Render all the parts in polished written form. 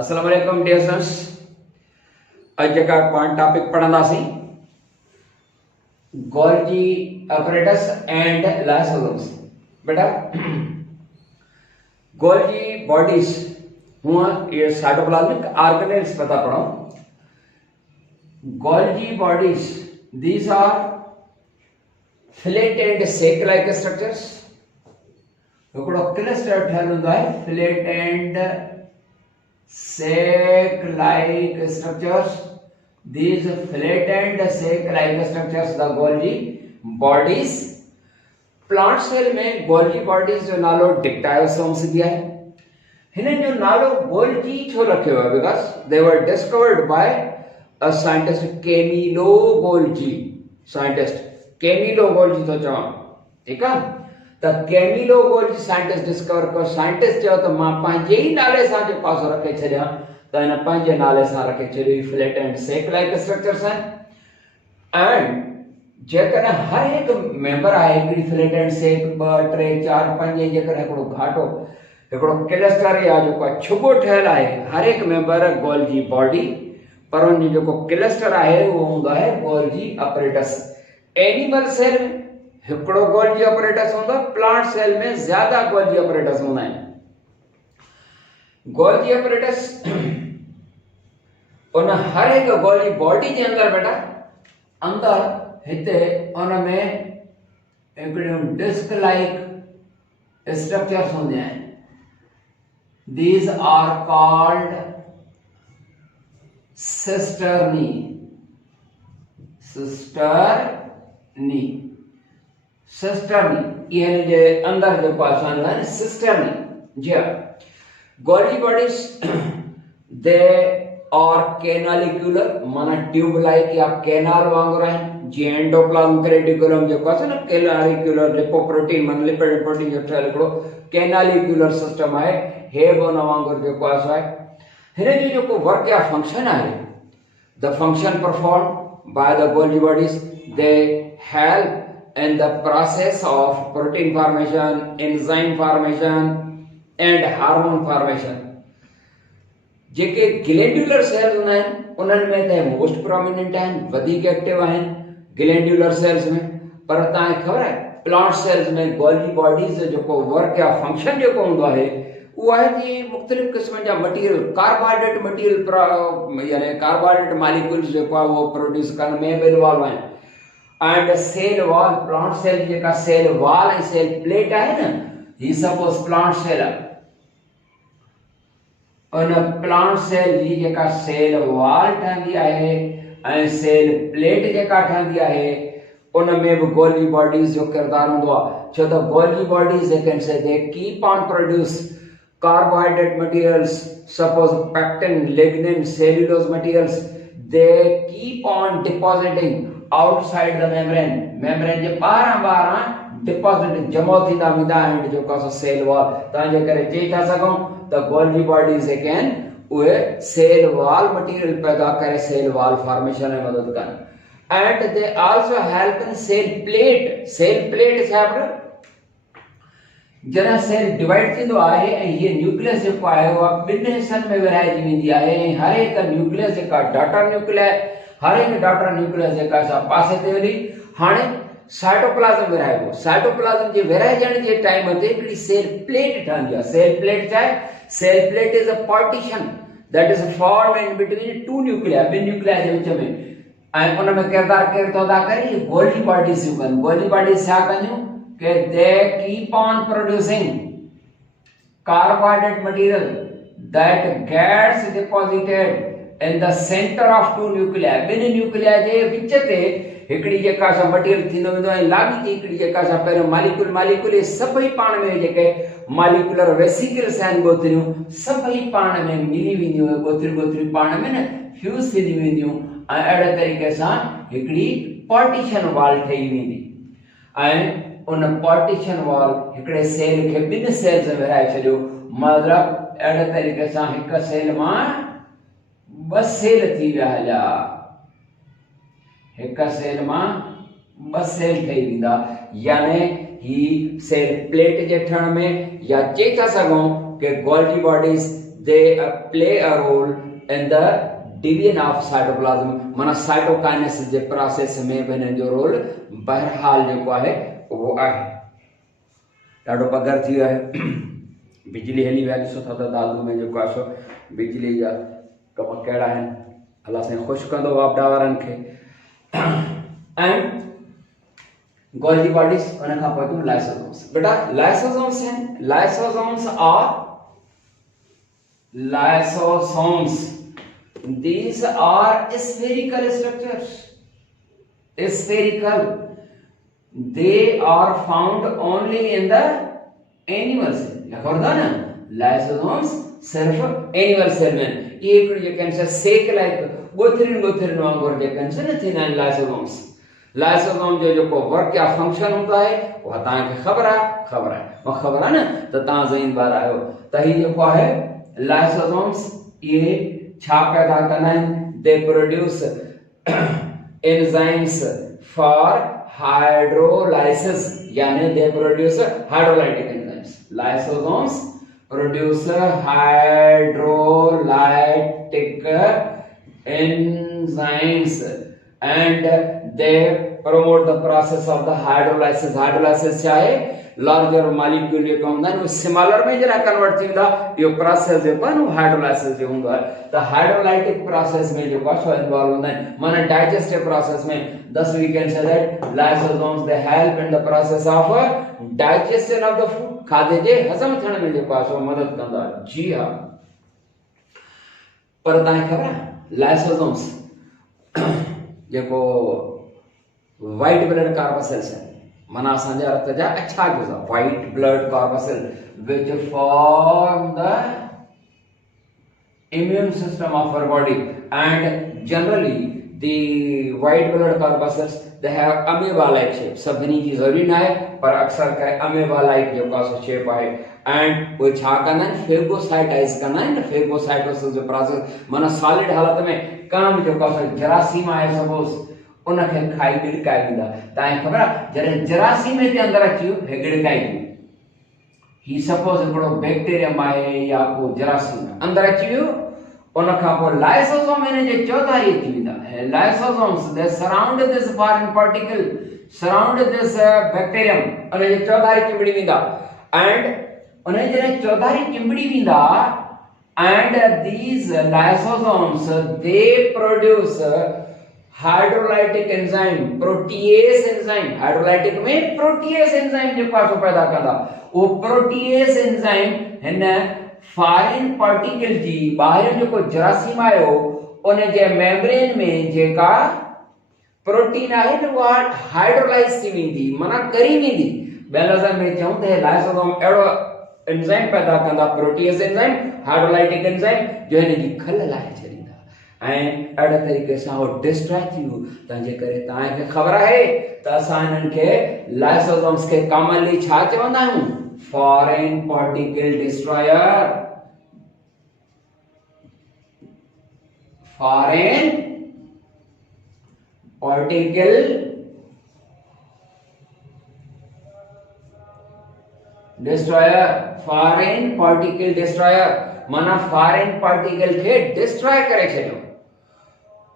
अस्सलाम वालेकुम dear students. अज जेका पाण टॉपिक पढ़ंदासीं गोल्जी apparatus एंड lysosomes। बेटा गोल्जी बॉडीज हुआ ये साइटोप्लाज्मिक ऑर्गेनेल्स पता पढ़ो। Golgi bodies these are flat and sac like structures. हिकिड़ो क्लस्टर ठहियल हूंदो आहे flat and sac like structures. These flat and sac like structures the Golgi bodies. Plant cell में गोल्जी बॉडीज जो नालो डिक्टायोसोम्स दिया है। हिनन जो नालो गोल्जी छो रखियो है because they were discovered by a scientist Camillo Golgi. Scientist Camillo Golgi तो चवा ठीक है। त कैमिलो गोल्जी साइंटिस्ट डिस्कवर को साइंटिस्ट जो तो मां पंहिंजे ही नाले सां जो पासो रखे छॾिया त हिन पंहिंजे नाले सां रखे छॾी flat and sac like structures आहिनि। एंड जेकॾहिं हर हिकु मेंबर आहे हिकिड़ी फ्लैट एंड सेक 2 3 4 5 जेकॾहिं हिकिड़ो घाटो हिकिड़ो क्लस्टर या जेको छुबो ठहियल आहे हर हिकु मेंबर गोल्जी बॉडी पर उन जो जेको क्लस्टर आहे उहो हूंदो आहे गोल्जी अपरेटस। एनिमल सेल में हिकिड़ो गोल्जी अपरेटस हूंदो आहे, प्लांट सेल में ज्यादा गोल्जी अपरेटस हूंदा आहिनि। गोल्जी अपरेटस उन हर हिकु गोल्जी बॉडी जे अंदर बेटा अंदर हिते उन में हिकिड़ियूं डिस्क लाइक स्ट्रक्चर्स हूंदियूं आहिनि। These are called cisternae. Cisternae cisternae ये जे अंदर जो पासान है सिस्टर्नी जी। गोल्जी बॉडीज दे और कैनालिक्यूलर माना ट्यूब लाइक या कैनाल वांगुर है। जी एंडोप्लाज्मिक रेटिकुलम जो पास ना कैनालिक्यूलर लिपोप्रोटीन मन लिपिड प्रोटीन जो ठहल हिकिड़ो कैनालिक्यूलर सिस्टम है हे बन वांगुर जो पास है। हिन जो को वर्क या फंक्शन है the function perform by the Golgi bodies they help in the process of protein formation, enzyme formation and hormone formation। JK glandular cells हूंदा आहिनि उन्हनि में त मोस्ट प्रोमिनेंट आहिनि, वधीक एक्टिव आहिनि ग्लैंडुलर सेल्स में। पर तव्हांखे ख़बर आहे प्लांट सेल्स में गोल्जी बॉडीज जो जेको वर्क या फंक्शन जेको हूंदो आहे उहो आहे कि मुख़्तलिफ़ क़िस्म जा मटीरियल कार्बोहाइड्रेट मटीरियल यानी कार्बोहाइड्रेट मॉलिक्यूल्स जेको आहे उहो प्रोड्यूस करण में बि इन्वॉल्व आहिनि। And cell wall plant cell जेका सेल वॉल ऐं सेल प्लेट आहे न ही सपोज प्लांट सेल उन प्लांट सेल जी जेका सेल वॉल ठहंदी आहे ऐं सेल प्लेट जेका ठहंदी आहे उन में बि गोल्जी बॉडीज जो किरदार हूंदो आहे। छो त Golgi bodies can say they keep on produce carbohydrate materials suppose pectin lignin cellulose materials they keep on depositing outside the membrane जे बारा डिपॉजिट जमा थींदा वेंदा एंड जो का सेल वॉल ताजे करे चई था सघूं त गोल्जी बॉडीज कैन उहे सेल वॉल मटीरियल पैदा करे सेल वॉल फॉर्मेशन में मदद कन। And they also help in cell plate. Cell plate छा है जरा सेल डिवाइड थींदो आहे ऐं ये न्यूक्लियस जेको आहे उहा ॿिनि हिस्सनि में विरहाइजी वेंदी आहे ऐं हर हिकु न्यूक्लियस जेका डॉटर न्यूक्लियस हर एक डॉटर न्यूक्लियस जेका सा पासे ते वरी हाणे साइटोप्लाज्म विरहाइबो। साइटोप्लाज्म जे विरहाइजण जे टाइम ते हिकिड़ी सेल प्लेट ठहंदी आहे। सेल प्लेट छा आहे? Cell plate is a partition that is form in between two nuclei ॿिनि न्यूक्लिया जे विच में ऐं उन में किरदार केरु थो अदा करे गोल्जी बॉडीज थियूं कनि। गोल्जी बॉडीज छा कंदियूं कि they keep on producing carbohydrate material that gets deposited in the center of two nuclei। बिन न्यूक्लिया जे विच ते हिकड़ी जेका सा मटीरियल थींदो वेंदो ऐं लागी थी हिकड़ी जेका सा पहिरियों मालिक्यूल सभई पाण में जेके मालिक्यूलर वेसिकल्स आहिनि गोथरियूं सभई पाण में मिली वेंदियूं गोथरियूं पाण में न फ्यूज थी वेंदियूं ऐं अहिड़े तरीक़े सां हिकड़ी पार्टीशन वॉल ठही वेंदी ऐं उन पार्टीशन वॉल हिकड़े सेल खे ॿिनि सेल्स में विरहाए छॾियो। मतिलबु अहिड़े तरीक़े सां हिक सेल मां ॿ सेल थी विया हलिया। हिक सेल मां ॿ सेल ठही वेंदा यानी ही सेल प्लेट जे ठहण में या चई था सघूं कि Golgi bodies they play a role in the division of cytoplasm माना साइटोकाइनेसिस जे प्रोसेस में बने जो रोल बहरहाल जो है वो आहे ॾाढो पगर थी है बिजली हली वही सुठा त दादू में जो आसो बिजली जा कम कहिड़ा आहिनि अल्लाह साईं ख़ुशि कंदो वापडा वारनि खे एंड गोल्गी बॉडीज उन खां पोइ थियूं लाइसोसोम्स बेटा लाइसोसोम्स आहिनि lysosomes these are spherical structures spherical they are found only in the animal cell लिखा होता ना लाइसोसोम्स सिर्फ एनिमल सेल में ये एक कैंसर सेक लाइक गोथरिन वांगुर जे कैंसर न थींदा आहिनि लाइसोसोम जो वर्क या फंक्शन होता है वो तव्हांखे ख़बर आहे न त तव्हां ज़हीनदार आहियो त ही जेको आहे लाइसोसोम्स ये छा पैदा करना है they produce enzymes for hydrolysis यानी they produce hydrolytic enzymes lysosomes produce hydrolytic enzymes and they promote the process of the hydrolysis चाहे larger molecule जो होंदा है वो smaller में जरा कन्वर्ट थींदा यो प्रोसेस जो है वो हाइड्रोलाइसिस जो होंदा है तो हाइड्रोलाइटिक प्रोसेस में जो पासो इन्वॉल्व होंदा है माने डाइजेस्टिव प्रोसेस में thus we can say that lysosomes they help in the process of digestion of the food खाधे जे हजम थियण में जो पासो मदद कंदा जी हां पर तव्हांखे ख़बर आहे लाइसोसोम्स जेको वाइट ब्लड कार्बोसेल्स है माना असांजे रत जा अच्छा गुज़ा white blood corpuscle which form the immune system of our body and generally the white blood corpuscles they have amoeba like shape सभिनी जी ज़रूरी न आहे पर अक्सर करे अमेबा लाइक जो का शेप आहे एंड वो छा कंदा आहिनि फेगोसाइटाइज कंदा आहिनि फेगोसाइटोसिस जो प्रोसेस माना सॉलिड हालत में काम जो का जरासीम आहे सपोज उनखे खाई गिड़काई वींदा तव्हांखे ख़बर आहे जॾहिं जरासीम जे अंदरि अची वियो गिड़काई ही सपोज हिकिड़ो बैक्टीरियम आहे या को जरासीम अंदरि अची वियो उन खां पोइ लाइसोसोम इन जे चौधारी अची वेंदा lysosomes they surround this foreign particle surround this bacterium उन जे चौधारी चिंबड़ी वेंदा एंड उन जॾहिं चौधारी चिंबड़ी वेंदा and these lysosomes they produce hydrolytic enzyme protease enzyme hydrolytic में protease enzyme जो पासो पैदा कंदा वो protease enzyme हिन फॉरेन पार्टिकल जी ॿाहिरि जेको जरासीम आयो उन जे मेम्ब्रेन में जेका प्रोटीन आहे न उहा हाइड्रोलाइज थी वेंदी माना करी वेंदी ॿियनि लफ़्ज़नि में चऊं त लाइसोसोम अहिड़ो एंजाइम पैदा कंदा प्रोटीएस एंजाइम हाइड्रोलाइटिक एंजाइम जो हिन जी खल लाहे छॾींदा ऐं अहिड़े तरीक़े सां उहो डिस्ट्रॉय थी वियो तंहिंजे करे तव्हांखे ख़बर आहे त असां हिननि खे लाइसोसोम्स खे कॉमनली छा चवंदा आहियूं foreign particle destroyer foreign particle destroyer foreign particle destroyer माना फॉरेन पार्टिकल खे डिस्ट्रॉय करे छॾियो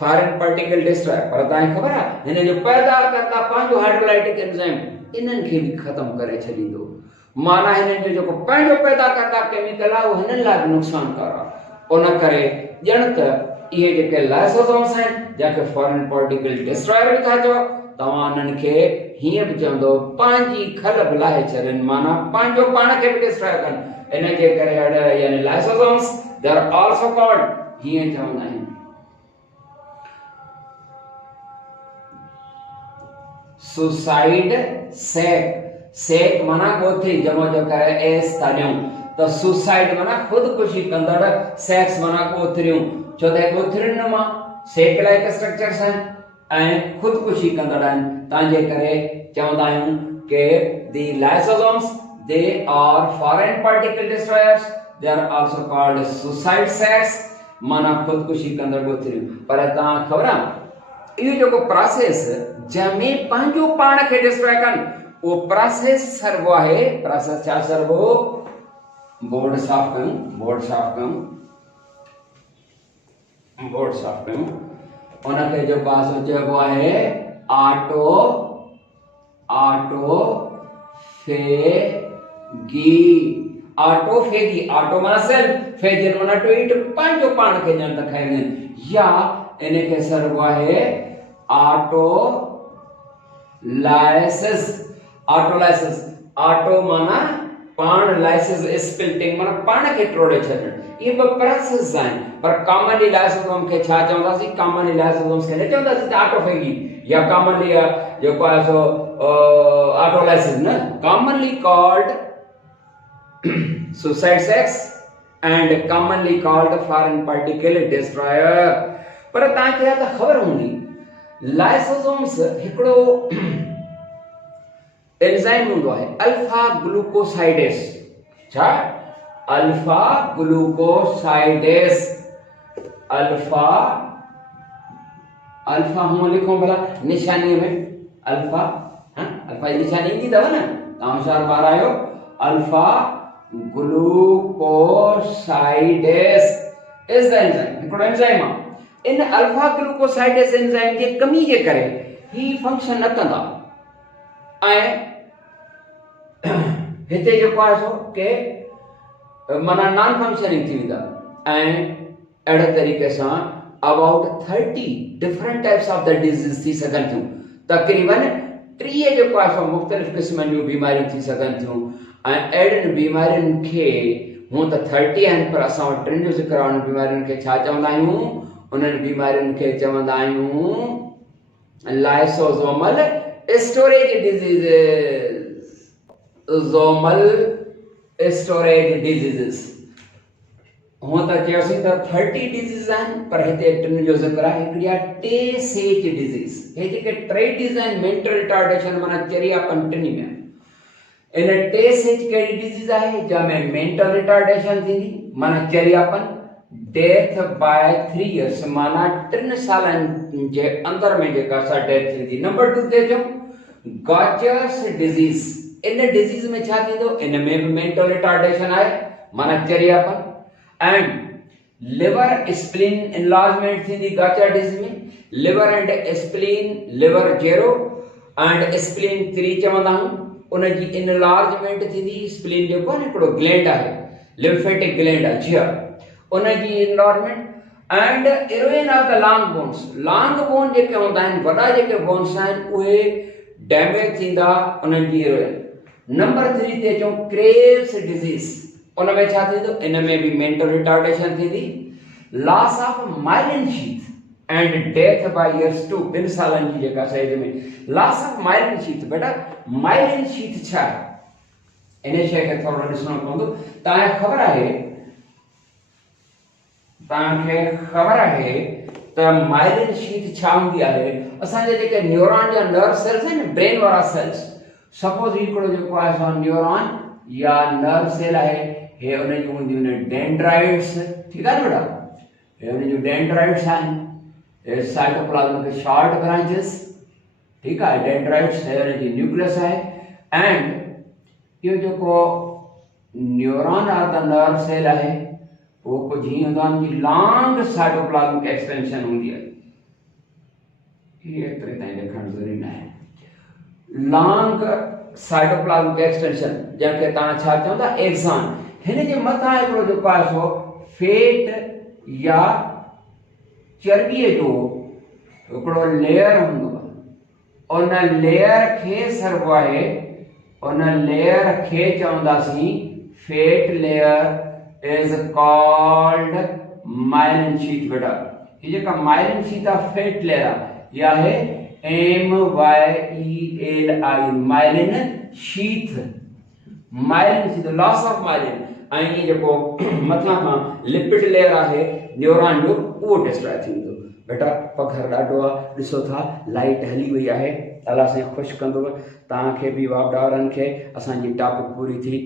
फॉरेन पार्टिकल डिस्ट्रॉयर पर तव्हांखे ख़बर आहे हिन जो पैदा करता पंहिंजो हाइड्रोलाइटिक एंजाइम इन्हनि खे बि ख़तम करे छॾींदो माना हिननि जो जेको पंहिंजो पैदा करता केमिकल आहे उहो हिननि लाइ बि नुक़सानकार आहे उन करे ॼण त इहे जेके लाइसोसोम्स आहिनि जंहिंखे फॉरेन पार्टिकल डिस्ट्रॉयर बि था चओ तव्हां हिननि खे हीअं बि चवंदो पंहिंजी खल बि लाहे छॾनि माना पंहिंजो पाण खे बि डिस्ट्रॉय कनि इन जे करे अहिड़ा यानी lysosomes they are also called हीअं चवंदा आहिनि सुसाइड सेक माना गोथरी जमो जो करे एस तालियूं तो सुसाइड माना खुदकुशी कंदड़ सेक्स माना गोथरियूं छो त गोथरियुनि मां सेक लाइक स्ट्रक्चर्स आहिनि ऐं खुदकुशी कंदड़ आहिनि तंहिंजे करे चवंदा आहियूं कि the lysosomes they are foreign particle destroyers they are also called suicide sacs माना खुदकुशी कंदड़ गोथरियूं पर तव्हां ख़बर आहे इहो जेको प्रोसेस जंहिंमें पंहिंजो पाण खे डिस्ट्रॉय कनि उहो प्रोसेस सरबो आहे प्रोसेस छा सरबो बोर्ड साफ़ कयूं, बोर्ड साफ़ कयूं। उनखे जेको आहे सो चइबो आहे ऑटोफेगी। ऑटो माना सेल्फ, फेजिन माना टू ईट, पंहिंजो पाण खे ॼण त खाईंदा आहिनि। या इनखे सरबो आहे ऑटोलाइसिस। ऑटो माना पाण, लाइसिस स्पिल्टिंग माना पाण खे टोड़े छॾणु। ये ॿ प्रोसेस आहिनि, पर कॉमनली लाइसोसोम खे छा चवंदासीं? कॉमनली लाइसोसोम्स खे न चवंदासीं ऑटोफेगी या कॉमनली जेको आहे सो ऑटोलाइसिस न, commonly called suicide sex and commonly called foreign particle destroyer। पर तव्हांखे त ख़बर हूंदी लाइसोसोम्स हिकिड़ो एंजाइम हूंदो आहे अल्फा ग्लूकोसाइडेस। छा? अल्फा ग्लूकोसाइडेस। अल्फा हूं लिखो भला निशानीअ में अल्फा, अल्फा जी निशानी ईंदी अथव न, तव्हां होशियार ॿार आहियो। अल्फा ग्लूकोसाइडेस इज द एंजाइम, हिकिड़ो एंजाइम आहे। इन अल्फा ग्लूकोसाइडेस एंजाइम जे कमी जे करे ही फंक्शन न कंदा ऐं हिते जेको आहे सो के माना नॉन फंक्शनिंग थी वेंदा। ऐं अहिड़े तरीक़े सां about 30 different types of the disease थी सघनि थियूं। तक़रीबन 30 जेको आहे सो मुख़्तलिफ़ क़िस्मनि जूं बीमारियूं थी सघनि थियूं। ऐं अहिड़ियुनि बीमारियुनि खे हूअं त 30 आहिनि, पर असां वटि 3 जो ज़िक्र आहे। उन बीमारियुनि खे छा चवंदा आहियूं? उन्हनि बीमारियुनि खे चवंदा आहियूं लाइसोसोमल स्टोरेज डिजीज़िस। हूअं त चयोसीं त 30 डिजीज़ आहिनि, पर हिते 3 जो ज़िक्र आहे। हिकिड़ी आहे टे-सेच डिजीज़। हे जेके 3 डिजीज़ आहिनि, मेंटल रिटार्डेशन माना चरियापन टिनी में। इन टे-सेच कहिड़ी डिजीज़ आहे? जंहिंमें मेंटल रिटार्डेशन थींदी माना चरियापन, डेथ बाय 3 इयर्स माना 3 सालनि जे अंदर में जेका सा डेथ थींदी। नंबर 2 ते अचूं गॉचर्स डिजीज़। इन डिजीज़ में छा थींदो? इन में भी मेंटल रिटार्डेशन आहे माना चरियापन। एंड लिवर स्प्लीन इनलार्जमेंट थींदी गॉचर डिजीज़ में। Liver and spleen, liver 0 and spleen 3 चवंदा आहियूं। उनजी इनलार्जमेंट थींदी। स्प्लीन जेको आहे हिकिड़ो ग्लैंड आहे, लिम्फेटिक ग्लैंड आहे जी, उनजी enlargement. And erosion of the long bones. Long bone जेके हूंदा आहिनि, वॾा जेके बोन्स आहिनि, उहे डैमेज थींदा, उन्हनि जी इरोजन। नंबर 3 ते अचूं क्रेव्स डिजीज़। उन में छा थींदो? इन में भी मेंटल रिटार्डेशन थींदी। Loss of myelin sheath and death by years 2 2 सालनि जी जेका एज में। Loss of myelin sheath. बेटा माइलिन शीथ छा आहे? इन शइ खे थोरो ॾिसणो पवंदो। तव्हांखे ख़बर आहे त माइलिन शीथ छा हूंदी आहे? असांजे जेके न्यूरॉन या नर्व सेल्स आहिनि, ब्रेन वारा सेल्स, सपोज हिकिड़ो जेको आहे सो न्यूरॉन या नर्व सेल आहे, हे उन जूं हूंदियूं आहिनि डेंड्राइट्स। ठीकु आहे न बेटा? हे उन जूं डेंड्राइट्स आहिनि। हे साइटोप्लाज्म के शॉर्ट ब्रांचेस। ठीकु आहे? डेंड्राइट्स है उन जी न्यूक्लियस आहे। एंड इहो जेको न्यूरॉन आहे त नर्व सेल आहे, वो कुछ ही हूंदो आहे कि लॉन्ग साइटोप्लाज्मिक एक्सटेंशन हूंदी आहे। ये एतिरे ताईं लिखणु ज़रूरी न आहे। लॉन्ग साइटोप्लाज्मिक एक्सटेंशन जंहिंखे तव्हां छा चवंदा? एक्सॉन। हिन जे मथां हिकिड़ो जेको आहे सो फेट या चर्बीअ जो हिकिड़ो लेयर हूंदो आहे। उन लेयर खे सरबो आहे, उन लेयर खे चवंदासीं fat layer is called myelin sheath। बेटा ये जेका myelin sheath आहे, फेट लेयर आहे, या है MYELI myelin sheath। myelin sheath loss of myelin। ऐं ये जेको मथां खां लिपिड लेयर आहे न्यूरॉन जो, उहो डिस्ट्रॉय थींदो। बेटा पघर ॾाढो आहे, ॾिसो था लाइट हली वई आहे। अलाह साईं ख़ुशि कंदो तव्हांखे बि वापडारनि खे। असांजी टॉपिक पूरी थी।